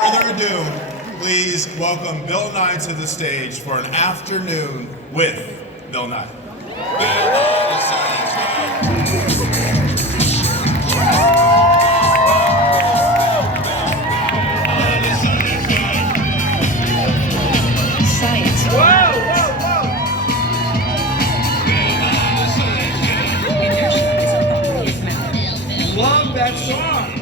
Further ado, please welcome Bill Nye to the stage for an afternoon with Bill Nye. Science. Whoa! Love that song.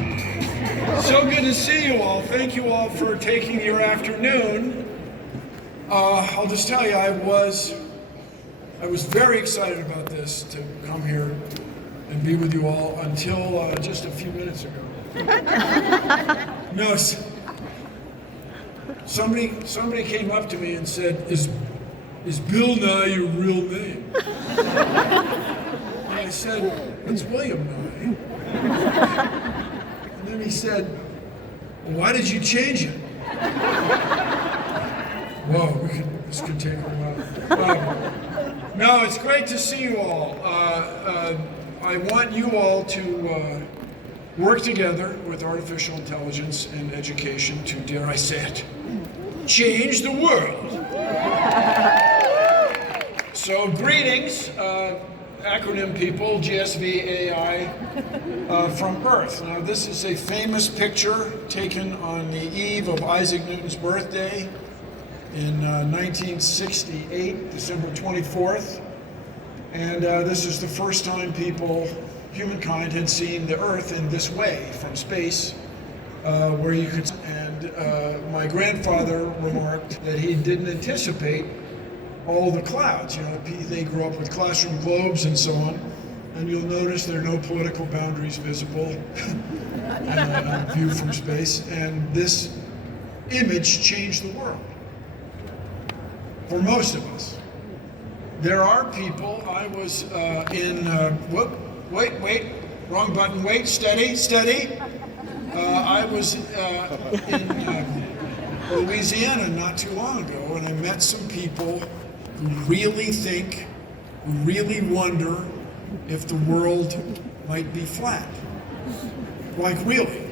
So good to see you all. Thank you all for taking your afternoon. I'll just tell you, I was very excited about this, to come here and be with you all until just a few minutes ago. No, somebody came up to me and said, "Is Bill Nye your real name?" And I said, "It's William Nye." And then he said, "Well, why did you change it?" Whoa, this could take a while. No, it's great to see you all. I want you all to work together with artificial intelligence and education to, dare I say it, change the world. So greetings, acronym people, GSV AI from Earth. Now this is a famous picture taken on the eve of Isaac Newton's birthday in 1968, December 24th. And this is the first time humankind had seen the Earth in this way, from space, where you could, and my grandfather remarked that he didn't anticipate all the clouds. You know, they grew up with classroom globes and so on, and you'll notice there are no political boundaries visible on view from space, and this image changed the world for most of us. There are people, I was wrong button, wait, steady. I was in Louisiana not too long ago, and I met some people who really wonder if the world might be flat. Like really.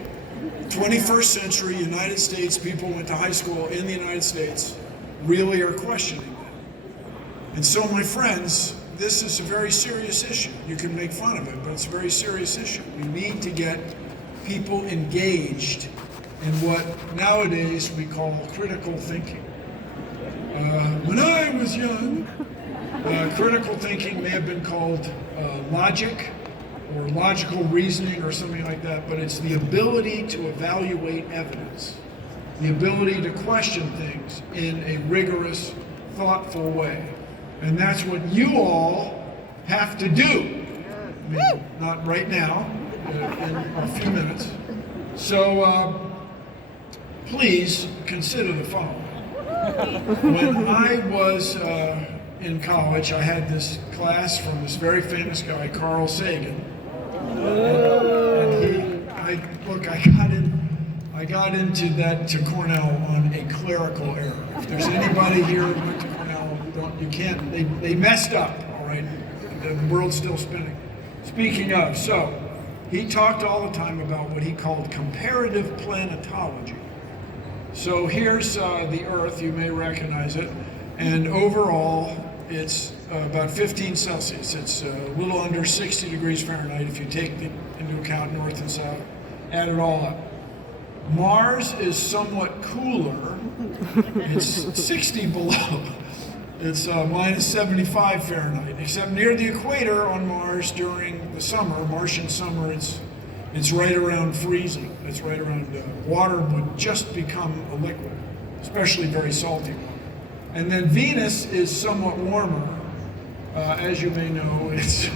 21st century United States, people went to high school in the United States, really are questioning that. And so my friends, this is a very serious issue. You can make fun of it, but it's a very serious issue. We need to get people engaged in what nowadays we call critical thinking. When I was young, critical thinking may have been called logic or logical reasoning or something like that, but it's the ability to evaluate evidence, the ability to question things in a rigorous, thoughtful way. And that's what you all have to do. I mean, not right now, in a few minutes. So please consider the following. When I was in college, I had this class from this very famous guy, Carl Sagan. And I got into that to Cornell on a clerical error. If there's anybody here who went to Cornell, they messed up, all right? The world's still spinning. Speaking of, so he talked all the time about what he called comparative planetology. So here's the Earth, you may recognize it, and overall it's about 15 Celsius. It's a little under 60 degrees Fahrenheit if you take into account north and south, add it all up. Mars is somewhat cooler. It's 60 below. It's minus 75 Fahrenheit, except near the equator on Mars during the summer, Martian summer, it's right around freezing. It's right around, water would just become a liquid, especially very salty water. And then Venus is somewhat warmer. As you may know, it's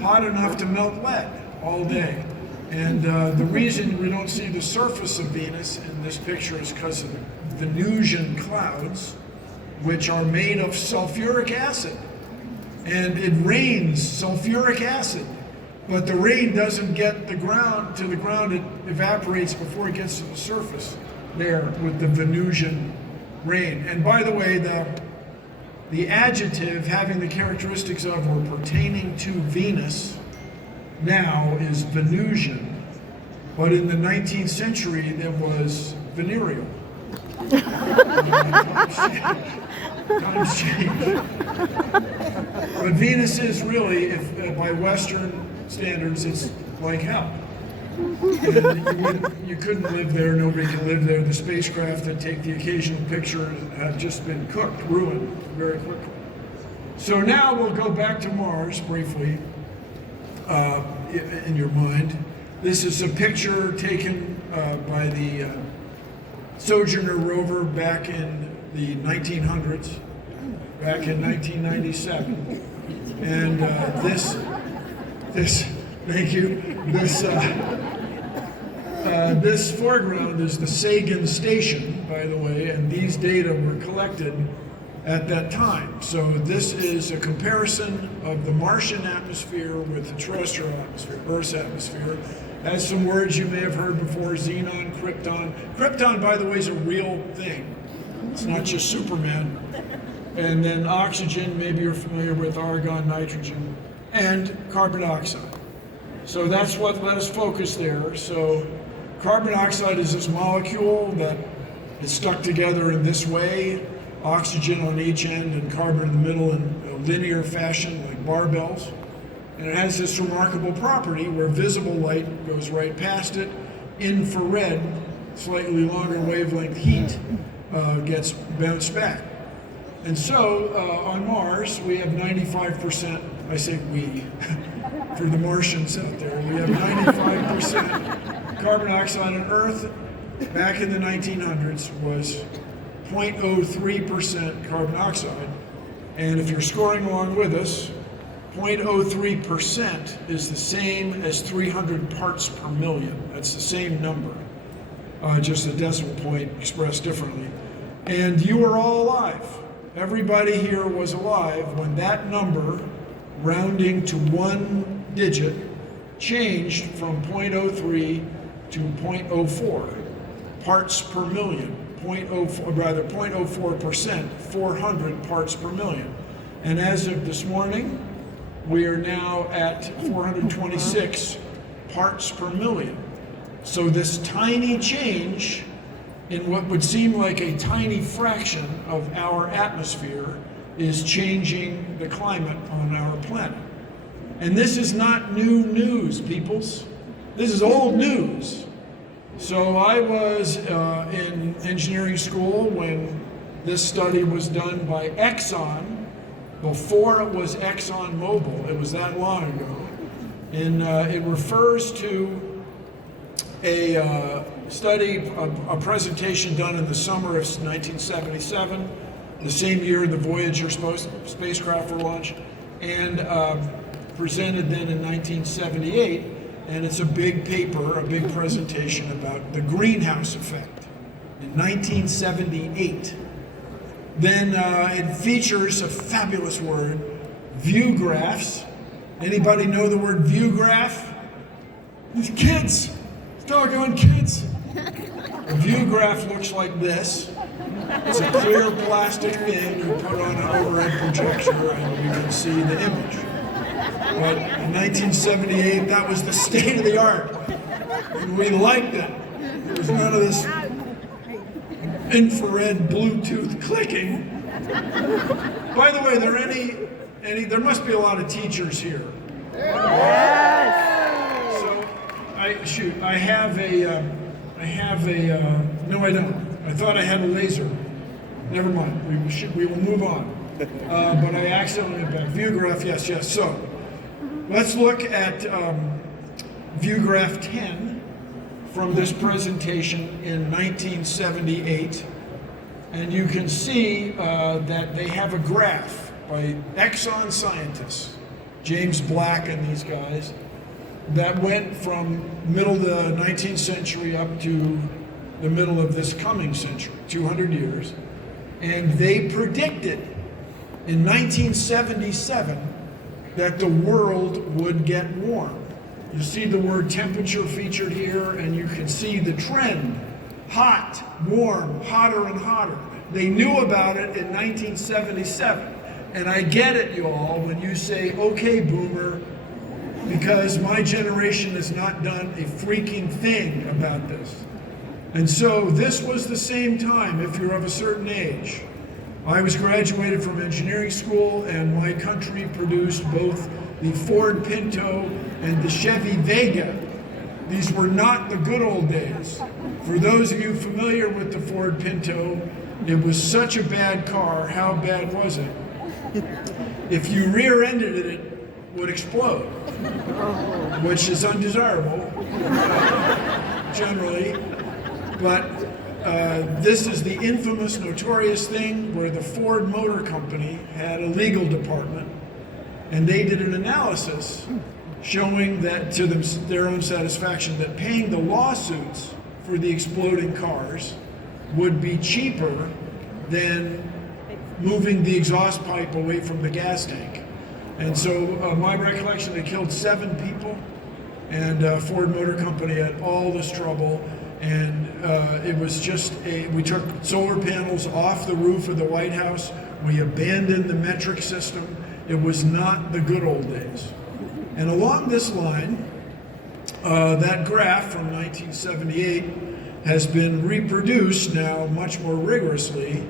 hot enough to melt lead all day. And the reason we don't see the surface of Venus in this picture is because of the Venusian clouds, which are made of sulfuric acid. And it rains sulfuric acid, but the rain doesn't get to the ground, it evaporates before it gets to the surface there with the Venusian rain. And by the way, the adjective having the characteristics of or pertaining to Venus now is Venusian, but in the 19th century there was venereal. Times change. But Venus is really, if by Western standards, it's like hell. And you couldn't live there, nobody can live there. The spacecraft that take the occasional picture have just been cooked, ruined very quickly. So now we'll go back to Mars briefly in your mind. This is a picture taken by the Sojourner rover back in the 1900s, back in 1997. And thank you, this foreground is the Sagan station, by the way, and these data were collected at that time. So this is a comparison of the Martian atmosphere with the terrestrial atmosphere, Earth's atmosphere. Has some words you may have heard before: xenon, krypton. Krypton, by the way, is a real thing. It's not just Superman. And then oxygen, maybe you're familiar with argon, nitrogen, and carbon dioxide. So that's what let us focus there. So carbon dioxide is this molecule that is stuck together in this way, oxygen on each end and carbon in the middle in a linear fashion like barbells. And it has this remarkable property where visible light goes right past it. Infrared, slightly longer wavelength heat gets bounced back. And so on Mars, we have 95%, I say we, for the Martians out there, we have 95% carbon dioxide on Earth. Back in the 1900s was 0.03% carbon dioxide. And if you're scoring along with us, 0.03% is the same as 300 parts per million. That's the same number, just a decimal point expressed differently. And you are all alive. Everybody here was alive when that number, rounding to one digit, changed from 0.03 to 0.04 parts per million. 0.04%, 400 parts per million. And as of this morning, we are now at 426 parts per million. So this tiny change in what would seem like a tiny fraction of our atmosphere is changing the climate on our planet. And this is not new news, peoples. This is old news. So I was in engineering school when this study was done by Exxon, before it was Exxon Mobil. It was that long ago. And it refers to a study, a presentation done in the summer of 1977, the same year the Voyager spacecraft were launched, and presented then in 1978. And it's a big paper, a big presentation about the greenhouse effect in 1978. Then it features a fabulous word, view graphs. Anybody know the word view graph? Kids, doggone kids. A view graph looks like this. It's a clear plastic thing you put on an overhead projector and you can see the image. But in 1978, that was the state of the art. And we liked it. There was none of this infrared Bluetooth clicking. By the way, there must be a lot of teachers here. Yes. So I have no, I don't. I thought I had a laser. Never mind, we will move on. But I accidentally went back. View graph, yes. So let's look at view graph 10 from this presentation in 1978. And you can see that they have a graph by Exxon scientists, James Black and these guys, that went from middle of the 19th century up to the middle of this coming century, 200 years. And they predicted in 1977 that the world would get warm. You see the word temperature featured here, and you can see the trend. Hot, warm, hotter and hotter. They knew about it in 1977. And I get it, you all, when you say, okay, boomer, because my generation has not done a freaking thing about this. And so this was the same time, if you're of a certain age. I was graduated from engineering school, and my country produced both the Ford Pinto and the Chevy Vega. These were not the good old days. For those of you familiar with the Ford Pinto, it was such a bad car. How bad was it? If you rear-ended it, it would explode, which is undesirable, generally. But this is the infamous, notorious thing where the Ford Motor Company had a legal department, and they did an analysis showing that, to their own satisfaction, that paying the lawsuits for the exploding cars would be cheaper than moving the exhaust pipe away from the gas tank. And so my recollection, they killed 7 people, and Ford Motor Company had all this trouble. And it was just we took solar panels off the roof of the White House. We abandoned the metric system. It was not the good old days. And along this line, that graph from 1978 has been reproduced now much more rigorously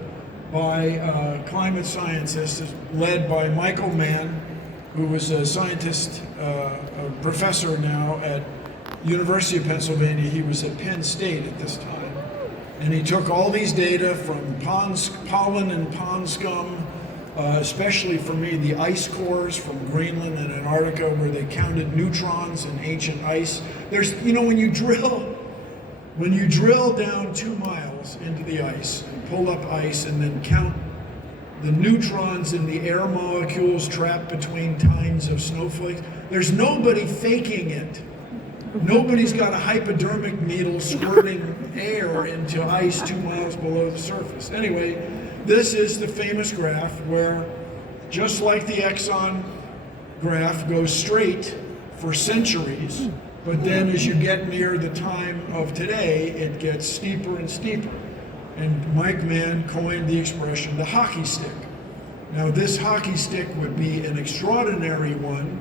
by climate scientists led by Michael Mann, who was a scientist, a professor now at University of Pennsylvania. He was at Penn State at this time. And he took all these data from pollen and pond scum, especially for me, the ice cores from Greenland and Antarctica, where they counted neutrons in ancient ice. There's, when you drill down 2 miles into the ice and pull up ice and then count the neutrons in the air molecules trapped between tines of snowflakes, there's nobody faking it. Nobody's got a hypodermic needle squirting air into ice 2 miles below the surface. Anyway, this is the famous graph where, just like the Exxon graph, goes straight for centuries, but then as you get near the time of today, it gets steeper and steeper. And Mike Mann coined the expression, the hockey stick. Now, this hockey stick would be an extraordinary one,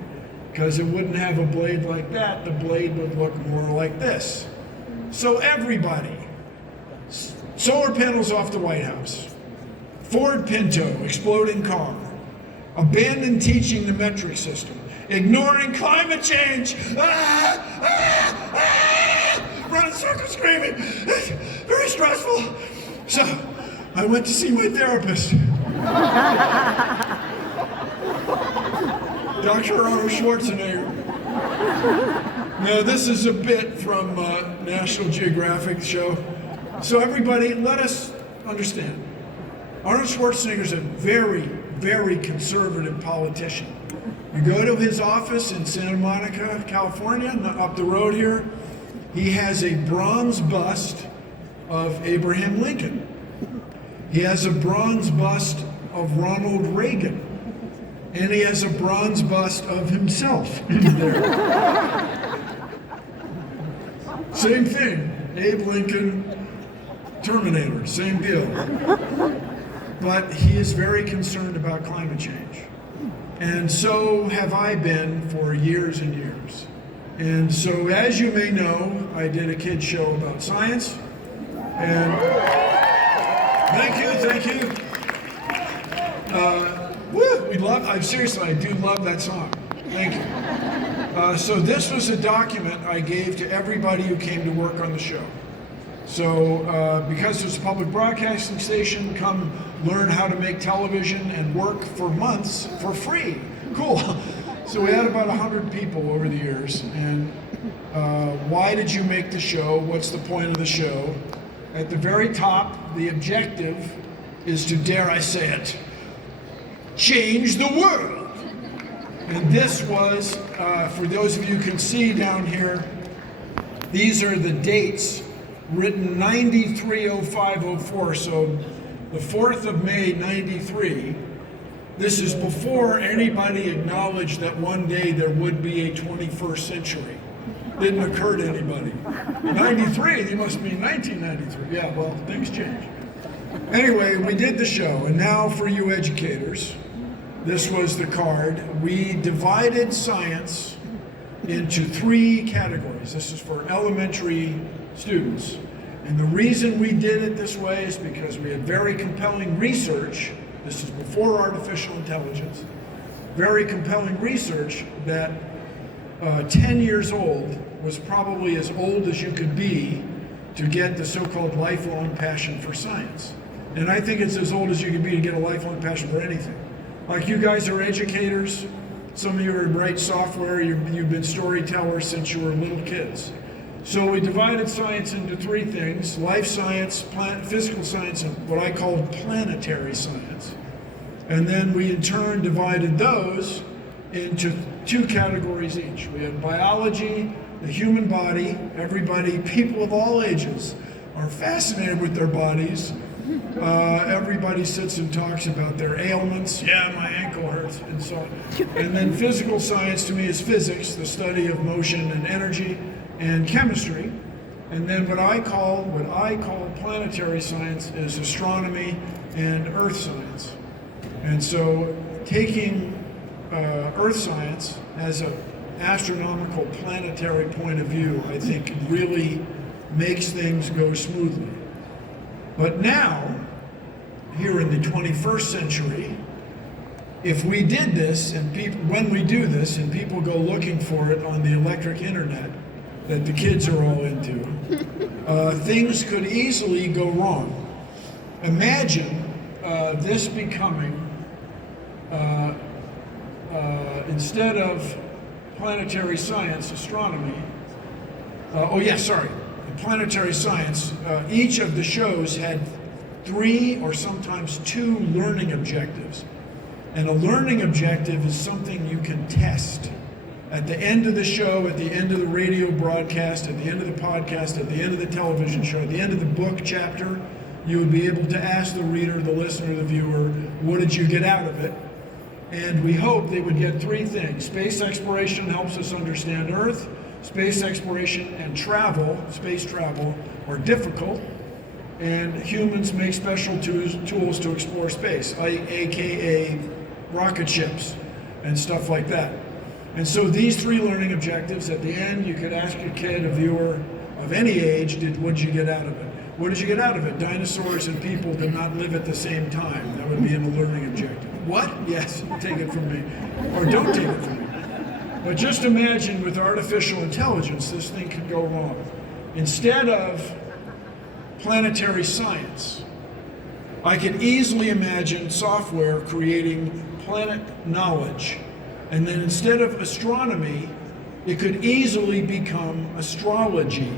because it wouldn't have a blade like that. The blade would look more like this. So everybody, solar panels off the White House, Ford Pinto, exploding car, abandoned teaching the metric system, ignoring climate change, running circles screaming, very stressful. So I went to see my therapist. Dr. Arnold Schwarzenegger. Now, this is a bit from National Geographic show. So everybody, let us understand. Arnold Schwarzenegger is a very, very conservative politician. You go to his office in Santa Monica, California, up the road here, he has a bronze bust of Abraham Lincoln. He has a bronze bust of Ronald Reagan. And he has a bronze bust of himself there. Same thing. Abe Lincoln, Terminator, same deal. But he is very concerned about climate change. And so have I been for years and years. And so, as you may know, I did a kid's show about science. And thank you. Seriously, I do love that song. Thank you. So this was a document I gave to everybody who came to work on the show. So because it's a public broadcasting station, come learn how to make television and work for months for free. Cool. So we had about 100 people over the years. And why did you make the show? What's the point of the show? At the very top, the objective is to, dare I say it, change the world. And this was, for those of you who can see down here, these are the dates written 930504, so the 4th of May, 93. This is before anybody acknowledged that one day there would be a 21st century. Didn't occur to anybody. 93, they must mean 1993. Yeah, well, things change. Anyway, we did the show, and now for you educators, this was the card. We divided science into 3 categories. This is for elementary students. And the reason we did it this way is because we had very compelling research. This is before artificial intelligence. Very compelling research that 10 years old was probably as old as you could be to get the so-called lifelong passion for science. And I think it's as old as you can be to get a lifelong passion for anything. Like, you guys are educators. Some of you write software. You've been storytellers since you were little kids. So we divided science into three things: life science, physical science, and what I called planetary science. And then we in turn divided those into two categories each. We have biology, the human body. Everybody, people of all ages, are fascinated with their bodies. Everybody sits and talks about their ailments. Yeah, my ankle hurts, and so on. And then physical science to me is physics, the study of motion and energy, and chemistry. And then what I call planetary science is astronomy and earth science. And so taking earth science as an astronomical planetary point of view, I think really makes things go smoothly. But now, here in the 21st century, if we did this, and when we do this, and people go looking for it on the electric internet that the kids are all into, things could easily go wrong. Imagine this becoming, instead of planetary science, astronomy. Planetary science, each of the shows had 3 or sometimes 2 learning objectives. And a learning objective is something you can test. At the end of the show, at the end of the radio broadcast, at the end of the podcast, at the end of the television show, at the end of the book chapter, you would be able to ask the reader, the listener, the viewer, what did you get out of it? And we hope they would get 3 things. Space exploration helps us understand Earth. Space exploration and travel, space travel, are difficult, and humans make special tools to explore space, aka rocket ships and stuff like that. And so these 3 learning objectives, at the end, you could ask a kid, a viewer of any age, what did you get out of it? What did you get out of it? Dinosaurs and people did not live at the same time. That would be in a learning objective. What? Yes, take it from me. Or don't take it from me. But just imagine with artificial intelligence, this thing could go wrong. Instead of planetary science, I could easily imagine software creating planet knowledge. And then instead of astronomy, it could easily become astrology.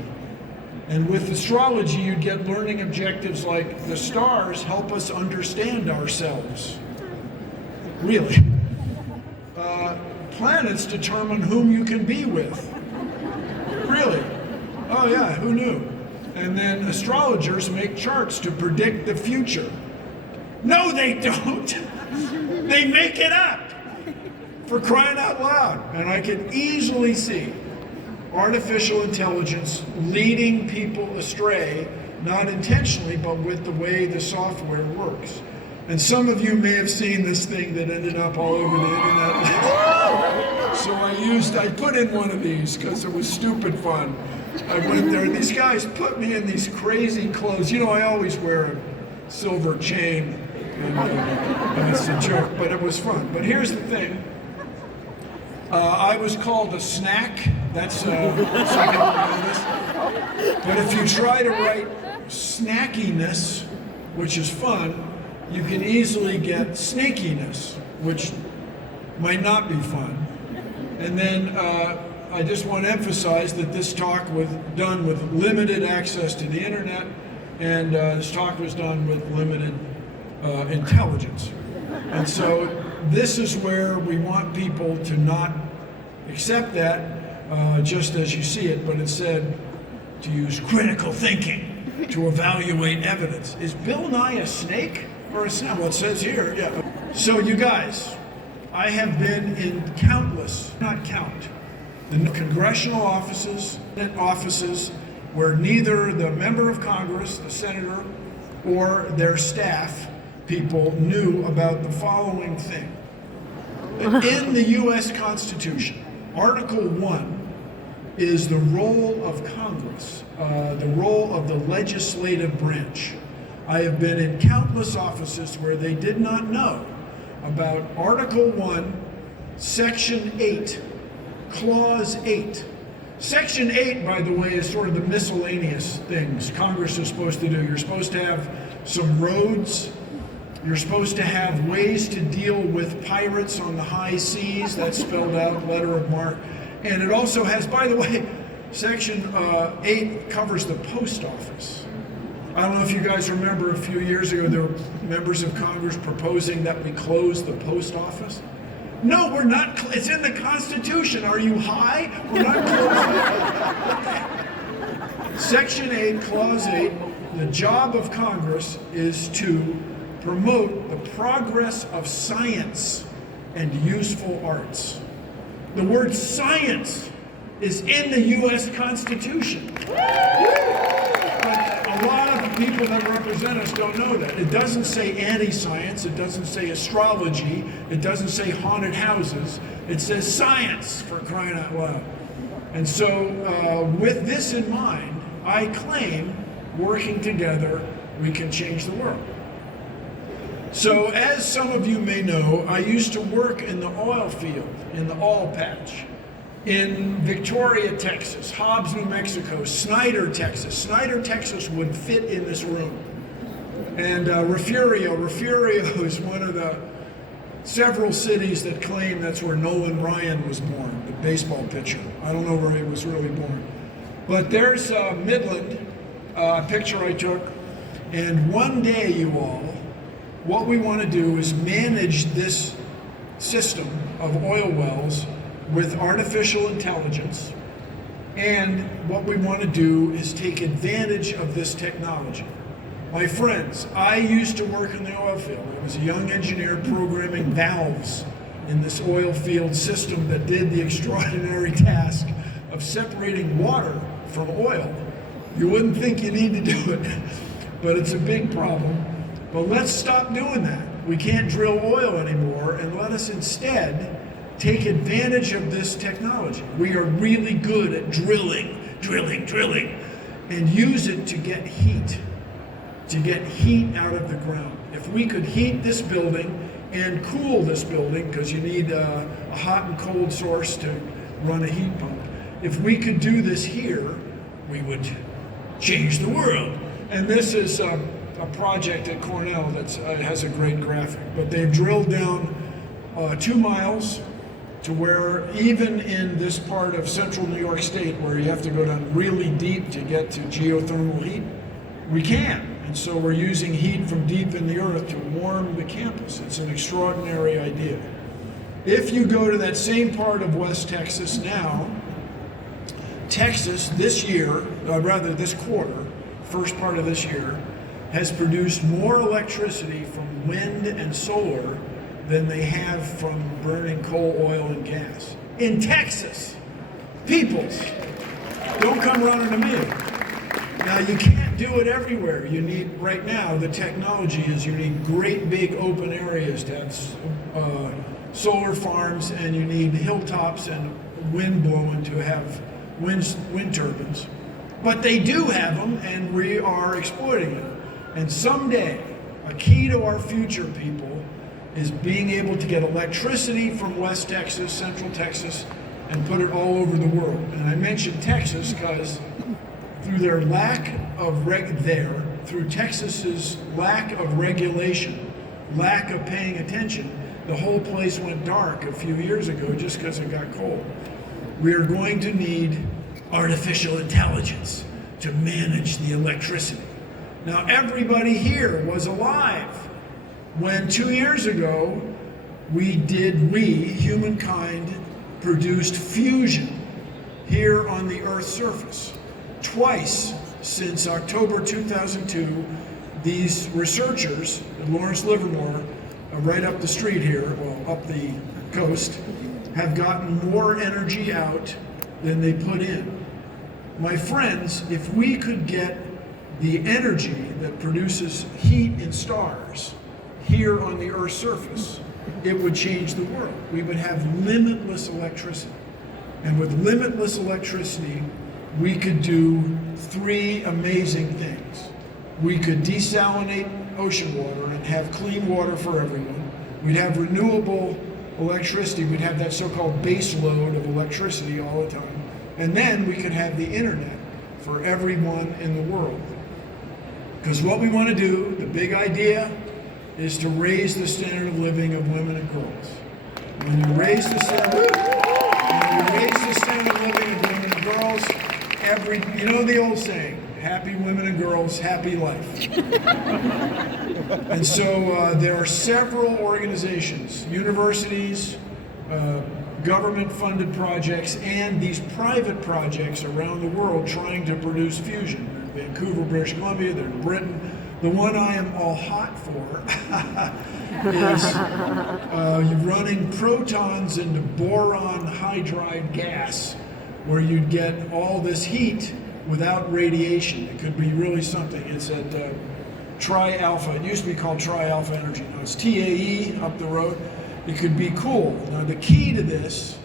And with astrology, you'd get learning objectives like the stars help us understand ourselves. Really. Planets determine whom you can be with. Really? Oh yeah, who knew? And then astrologers make charts to predict the future. No, they don't. They make it up. For crying out loud. And I can easily see artificial intelligence leading people astray, not intentionally, but with the way the software works. And some of you may have seen this thing that ended up all over the internet. So I put in one of these because it was stupid fun. I went there, and these guys put me in these crazy clothes. You know, I always wear a silver chain, and it's a joke, but it was fun. But here's the thing. I was called a snack. That's second part of this. But if you try to write snackiness, which is fun, you can easily get snakiness, which might not be fun. And then I just want to emphasize that this talk was done with limited access to the internet, and this talk was done with limited intelligence. And so this is where we want people to not accept that just as you see it, but instead to use critical thinking to evaluate evidence. Is Bill Nye a snake or a snail? Well, it says here, yeah. So you guys, I have been in countless, not count, the congressional offices where neither the member of Congress, the senator, or their staff people knew about the following thing. In the U.S. Constitution, Article 1 is the role of Congress, the role of the legislative branch. I have been in countless offices where they did not know about Article 1, Section 8, Clause 8. Section 8, by the way, is sort of the miscellaneous things Congress is supposed to do. You're supposed to have some roads. You're supposed to have ways to deal with pirates on the high seas. That's spelled out, letter of marque. And it also has, by the way, Section 8 covers the post office. I don't know if you guys remember a few years ago, there were members of Congress proposing that we close the post office. No, we're not. It's in the Constitution. Are you high? We're not closing. Section 8, Clause 8, the job of Congress is to promote the progress of science and useful arts. The word science is in the U.S. Constitution. But a lot of people that represent us don't know that. It doesn't say anti-science, it doesn't say astrology, it doesn't say haunted houses, it says science, for crying out loud. And so with this in mind, I claim working together we can change the world. So as some of you may know, I used to work in the oil field, in the oil patch, in Victoria, Texas, Hobbs, New Mexico, Snyder, Texas. Snyder, Texas would fit in this room. And Refugio is one of the several cities that claim that's where Nolan Ryan was born, the baseball pitcher. I don't know where he was really born. But there's Midland, a picture I took. And one day, you all, what we want to do is manage this system of oil wells with artificial intelligence, and what we want to do is take advantage of this technology. My friends, I used to work in the oil field. I was a young engineer programming valves in this oil field system that did the extraordinary task of separating water from oil. You wouldn't think you need to do it, but it's a big problem. But let's stop doing that. We can't drill oil anymore, and let us instead take advantage of this technology. We are really good at drilling, and use it to get heat out of the ground. If we could heat this building and cool this building, because you need a hot and cold source to run a heat pump, if we could do this here, we would change the world. And this is a project at Cornell that has a great graphic, but they've drilled down 2 miles to where even in this part of central New York State where you have to go down really deep to get to geothermal heat, we can. And so we're using heat from deep in the earth to warm the campus. It's an extraordinary idea. If you go to that same part of West Texas now, Texas this year, this quarter, first part of this year, has produced more electricity from wind and solar than they have from burning coal, oil, and gas. In Texas, peoples, don't come running to me. Now, you can't do it everywhere. You need, right now, the technology is you need great big open areas to have solar farms, and you need hilltops and wind blowing to have wind turbines. But they do have them, and we are exploiting it. And someday, a key to our future, people, is being able to get electricity from West Texas, Central Texas, and put it all over the world. And I mentioned Texas because through their lack of through Texas's lack of regulation, lack of paying attention, the whole place went dark a few years ago just because it got cold. We are going to need artificial intelligence to manage the electricity. Now, everybody here was alive when 2 years ago humankind, produced fusion here on the Earth's surface. Twice since October 2002, these researchers at Lawrence Livermore, right up the street here, well, up the coast, have gotten more energy out than they put in. My friends, if we could get the energy that produces heat in stars here on the Earth's surface, it would change the world. We would have limitless electricity. And with limitless electricity, we could do three amazing things. We could desalinate ocean water and have clean water for everyone. We'd have renewable electricity. We'd have that so-called base load of electricity all the time. And then we could have the internet for everyone in the world. Because what we want to do, the big idea, is to raise the standard of living of women and girls. When you raise the standard of living of women and girls, you know the old saying, happy women and girls, happy life. And so there are several organizations, universities, government-funded projects, and these private projects around the world trying to produce fusion. They're in Vancouver, British Columbia, they're in Britain. The one I am all hot for is running protons into boron hydride gas, where you'd get all this heat without radiation. It could be really something. It's at Tri-Alpha. It used to be called Tri-Alpha Energy. Now it's TAE up the road. It could be cool. Now the key to this,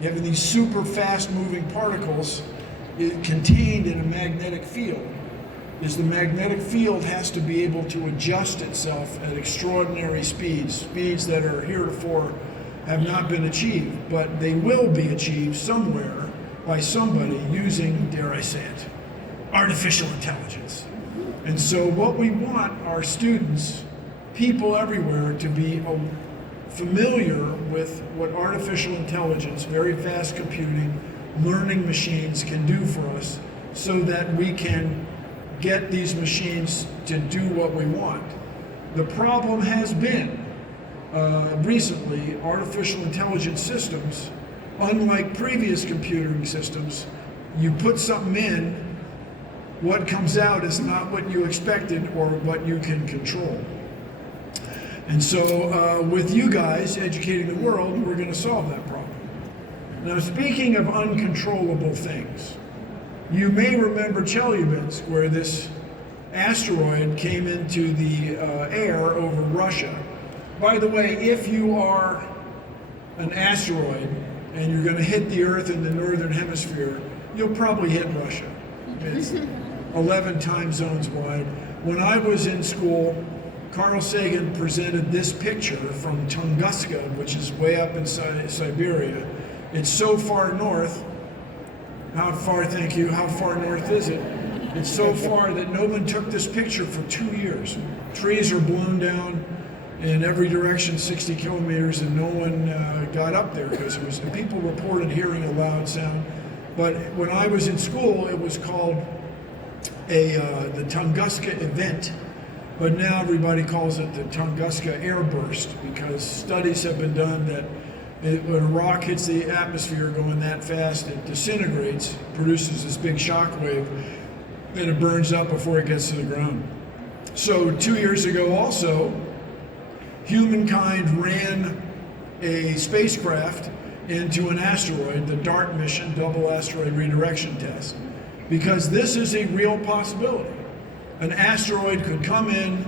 having these super fast moving particles contained in a magnetic field, is the magnetic field has to be able to adjust itself at extraordinary speeds that are heretofore have not been achieved, but they will be achieved somewhere by somebody using, dare I say it, artificial intelligence. And so what we want our students, people everywhere, to be familiar with what artificial intelligence, very fast computing, learning machines can do for us, so that we can get these machines to do what we want. The problem has been, recently, artificial intelligence systems, unlike previous computing systems, you put something in, what comes out is not what you expected or what you can control. And so with you guys educating the world, we're going to solve that problem. Now, speaking of uncontrollable things, you may remember Chelyabinsk, where this asteroid came into the air over Russia. By the way, if you are an asteroid and you're going to hit the Earth in the northern hemisphere, you'll probably hit Russia. It's 11 time zones wide. When I was in school, Carl Sagan presented this picture from Tunguska, which is way up in Siberia. It's so far north. How far, thank you, how far north is it? It's so far that no one took this picture for 2 years. Trees are blown down in every direction, 60 kilometers, and no one got up there because it was, people reported hearing a loud sound. But when I was in school, it was called the Tunguska event. But now everybody calls it the Tunguska airburst, because studies have been done that when a rock hits the atmosphere going that fast, it disintegrates, produces this big shock wave, and it burns up before it gets to the ground. So 2 years ago also, humankind ran a spacecraft into an asteroid, the DART mission, Double Asteroid Redirection Test, because this is a real possibility. An asteroid could come in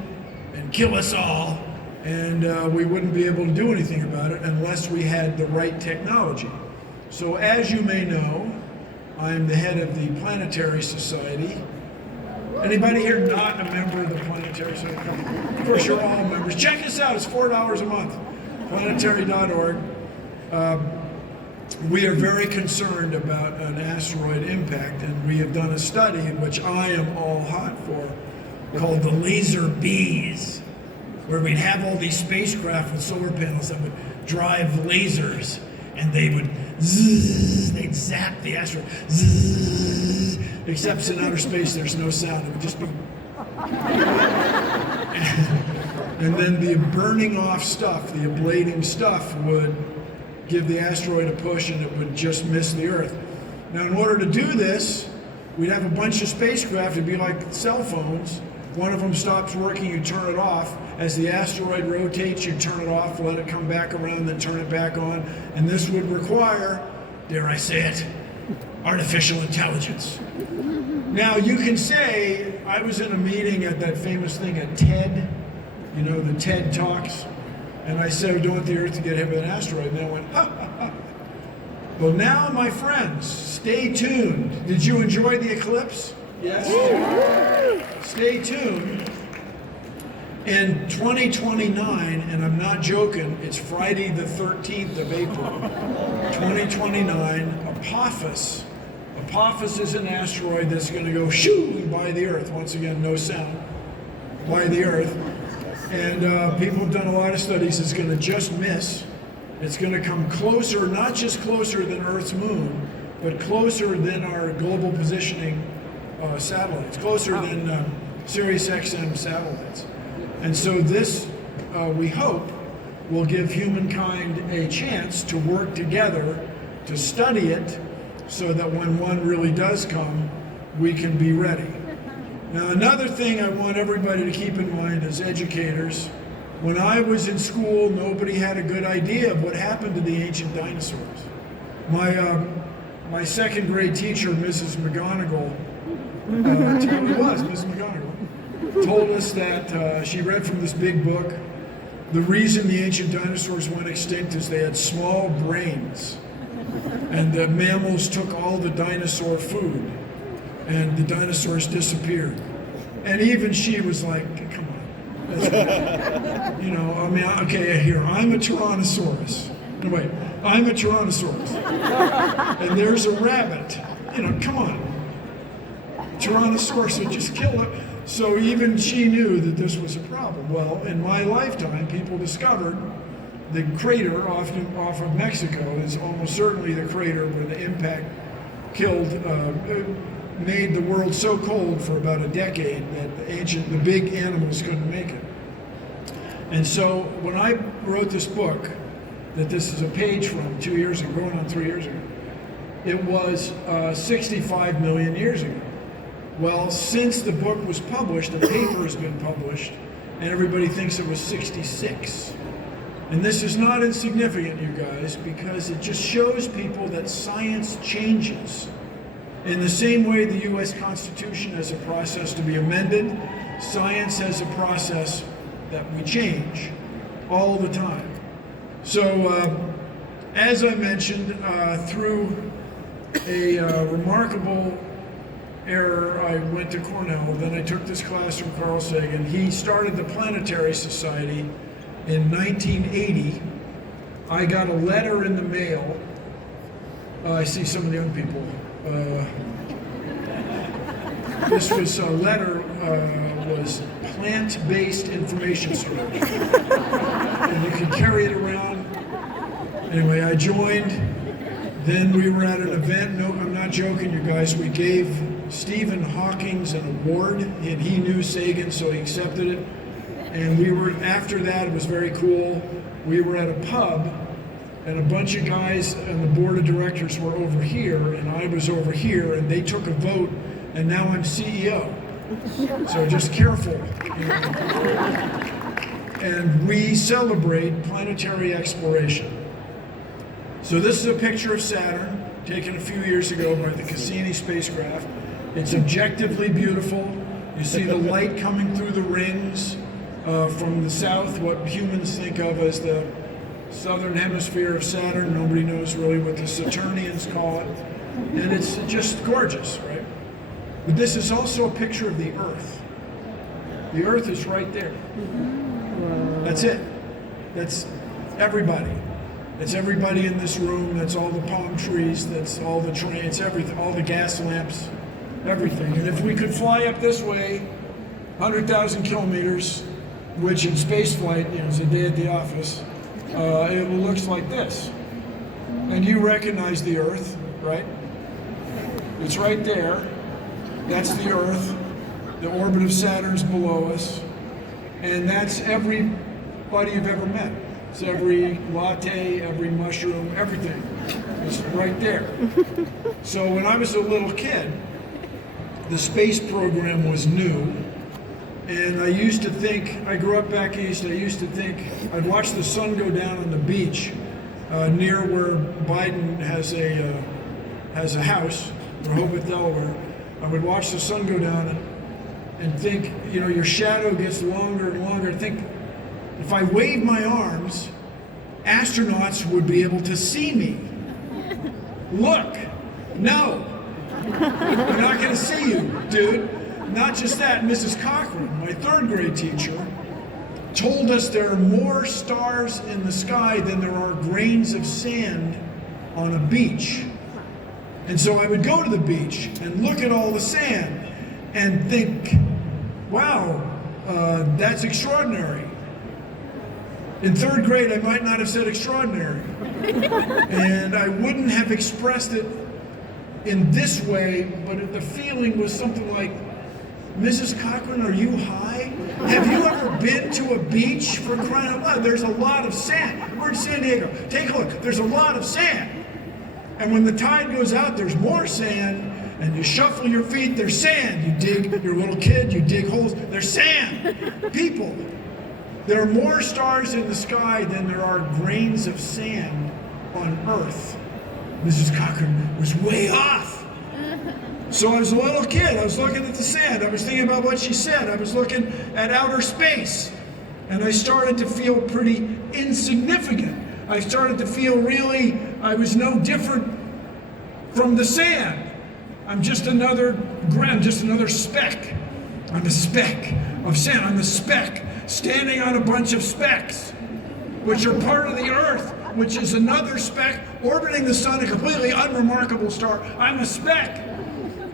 and kill us all, and we wouldn't be able to do anything about it unless we had the right technology. So as you may know, I am the head of the Planetary Society. Anybody here not a member of the Planetary Society? Of course, you're all members. Check us out, it's $4 a month, planetary.org. We are very concerned about an asteroid impact, and we have done a study, which I am all hot for, called the Laser Bees, where we'd have all these spacecraft with solar panels that would drive lasers, and they would zzz, they'd zap the asteroid, zzz, except in outer space there's no sound, it would just be and then the burning off stuff, the ablating stuff, would give the asteroid a push and it would just miss the Earth. Now, in order to do this, we'd have a bunch of spacecraft. It'd be like cell phones. One of them stops working, you turn it off. As the asteroid rotates, you turn it off, let it come back around, then turn it back on. And this would require, dare I say it, artificial intelligence. Now, you can say, I was in a meeting at that famous thing at TED, you know, the TED Talks, and I said, we don't want the Earth to get hit with an asteroid. And they went, ha, ha, ha. Well, now, my friends, stay tuned. Did you enjoy the eclipse? Yes? Stay tuned. In 2029, and I'm not joking, it's Friday the 13th of April, 2029, Apophis. Apophis is an asteroid that's going to go shoo by the Earth. Once again, no sound. By the Earth. And people have done a lot of studies. It's going to just miss. It's going to come closer, not just closer than Earth's moon, but closer than our global positioning satellites, closer than Sirius XM satellites. And so this, we hope, will give humankind a chance to work together to study it so that when one really does come, we can be ready. Now, another thing I want everybody to keep in mind as educators, when I was in school, nobody had a good idea of what happened to the ancient dinosaurs. My second grade teacher, Mrs. McGonigal, Mrs. McGonigal, told us that she read from this big book, the reason the ancient dinosaurs went extinct is they had small brains. And the mammals took all the dinosaur food, and the dinosaurs disappeared. And even she was like, come on. That's right. You know, I mean, okay, here, I'm a Tyrannosaurus. No, wait, I'm a Tyrannosaurus. And there's a rabbit. You know, come on. Tyrannosaurus would just kill it. So even she knew that this was a problem. Well, in my lifetime, people discovered the crater off of Mexico is almost certainly the crater where the impact killed, made the world so cold for about a decade that the big animals couldn't make it. And so when I wrote this book, that this is a page from 2 years ago, going on 3 years ago, it was 65 million years ago. Well, since the book was published, the paper has been published, and everybody thinks it was 66. And this is not insignificant, you guys, because it just shows people that science changes. In the same way the U.S. Constitution has a process to be amended, science has a process that we change all the time. So, as I mentioned, through a remarkable error, I went to Cornell, then I took this class from Carl Sagan. He started the Planetary Society in 1980. I got a letter in the mail. I see some of the young people. This was a letter, was plant-based information storage. And you could carry it around. Anyway, I joined. Then we were at an event. No, I'm not joking, you guys. We gave Stephen Hawking an award, and he knew Sagan, so he accepted it. And we were, after that, it was very cool. We were at a pub, and a bunch of guys on the board of directors were over here, and I was over here, and they took a vote, and now I'm CEO. So just careful. You know. And we celebrate planetary exploration. So this is a picture of Saturn, taken a few years ago by the Cassini spacecraft. It's objectively beautiful. You see the light coming through the rings from the south, what humans think of as the southern hemisphere of Saturn. Nobody knows really what the Saturnians call it. And it's just gorgeous, right? But this is also a picture of the Earth. The Earth is right there. That's it. That's everybody. It's everybody in this room, that's all the palm trees, that's all the trains, everything, all the gas lamps, everything. And if we could fly up this way, 100,000 kilometers, which in space flight, you know, is a day at the office, it looks like this. And you recognize the Earth, right? It's right there. That's the Earth. The orbit of Saturn's below us. And that's everybody you've ever met. It's every latte, every mushroom, everything. It's right there. So when I was a little kid, the space program was new. And I used to think, I grew up back east, I used to think, I'd watch the sun go down on the beach near where Biden has a house, Rehoboth, Delaware. I would watch the sun go down and think, you know, your shadow gets longer and longer. I think, if I wave my arms, astronauts would be able to see me. look, no, we're not going to see you, dude. Not just that, Mrs. Cochran, my third grade teacher, told us there are more stars in the sky than there are grains of sand on a beach. And so I would go to the beach and look at all the sand and think, wow, that's extraordinary. In third grade, I might not have said extraordinary. And I wouldn't have expressed it in this way, but the feeling was something like, Mrs. Cochran, are you high? Have you ever been to a beach, for crying out loud? There's a lot of sand. We're in San Diego. Take a look. There's a lot of sand. And when the tide goes out, there's more sand. And you shuffle your feet, there's sand. You dig, you're a little kid, you dig holes, there's sand. People, there are more stars in the sky than there are grains of sand on Earth. Mrs. Cochran was way off. So I was a little kid, I was looking at the sand, I was thinking about what she said, I was looking at outer space, and I started to feel pretty insignificant. I started to feel really, I was no different from the sand. I'm just another gram, just another speck. I'm a speck of sand, I'm a speck standing on a bunch of specks, which are part of the Earth, which is another speck orbiting the sun, a completely unremarkable star. I'm a speck.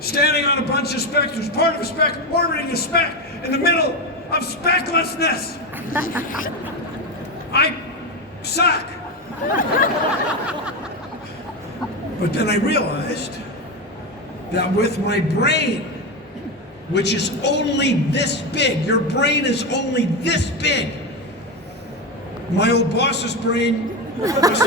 Standing on a bunch of specks, who's part of a speck, orbiting a speck, in the middle of specklessness. I suck. But then I realized that with my brain, which is only this big, your brain is only this big. My old boss's brain was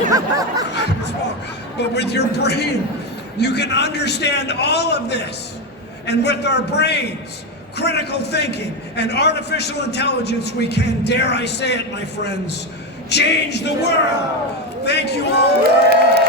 small, but with your brain, you can understand all of this. And with our brains, critical thinking, and artificial intelligence, we can, dare I say it, my friends, change the world. Thank you all.